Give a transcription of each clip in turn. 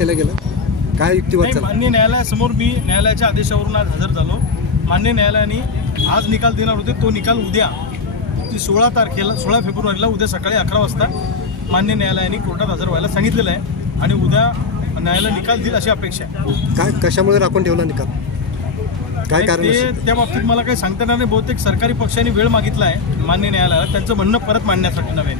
युक्तिवाद नाही मान्य न्यायालयासमोर मी न्यायालयाच्या आदेशावरून आज हजर झालो. मान्य न्यायालयाने आज निकाल देणार होते. तो निकाल उद्या ती सोळा तारखेला सोळा फेब्रुवारीला उद्या सकाळी अकरा वाजता मान्य न्यायालयाने कोर्टात हजर व्हायला सांगितलेलं आहे आणि उद्या न्यायालय निकाल देईल अशी अपेक्षा आहे. काय कशामुळे राखून ठेवला निकाल? काय कारण ते असेल? त्या बाबतीत मला काही सांगता येणार नाही. बहुतेक सरकारी पक्षाने वेळ मागितला आहे मान्य न्यायालयाला. त्यांचं म्हणणं परत मांडण्यासाठी नव्हे.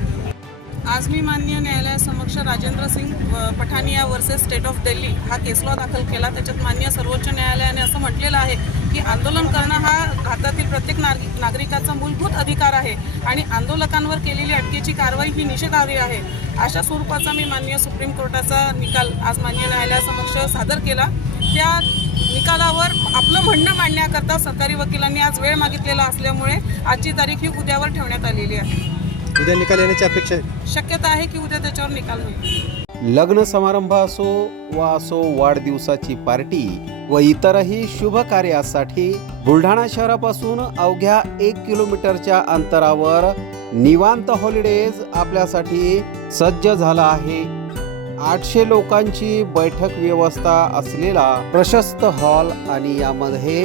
आज मी मान्य न्यायालयासमक्ष Rajendra Singh Pathania versus state of Delhi हा केसलॉ दाखल केला. त्याच्यात मान्य सर्वोच्च न्यायालयाने असं म्हटलेलं आहे की आंदोलन करणं हा भारतातील प्रत्येक नाग नागरिकाचा मूलभूत अधिकार आहे आणि आंदोलकांवर केलेली अटकेची कारवाई ही निषेधार्ह आहे. अशा स्वरूपाचा मी माननीय सुप्रीम कोर्टाचा निकाल आज मान्य न्यायालयासमक्ष सादर केला. त्या निकालावर आपलं म्हणणं मांडण्याकरता सरकारी वकिलांनी आज वेळ मागितलेला असल्यामुळे आजची तारीख ही उद्यावर ठेवण्यात आलेली आहे. उद्या निकाल येण्याची अपेक्षा आहे. शक्यता आहे की उद्या त्याच्यावर निकाल होईल. लग्न समारंभ असो वा असो वाढदिवसाची पार्टी व इतरही शुभ कार्यासाठी बुलढाणा शहरापासून अवघ्या एक किलोमीटरच्या अंतरावर निवांत हॉलिडेज आपल्यासाठी सज्ज झाला आहे. आठशे लोकांची बैठक व्यवस्था असलेला प्रशस्त हॉल आणि यामध्ये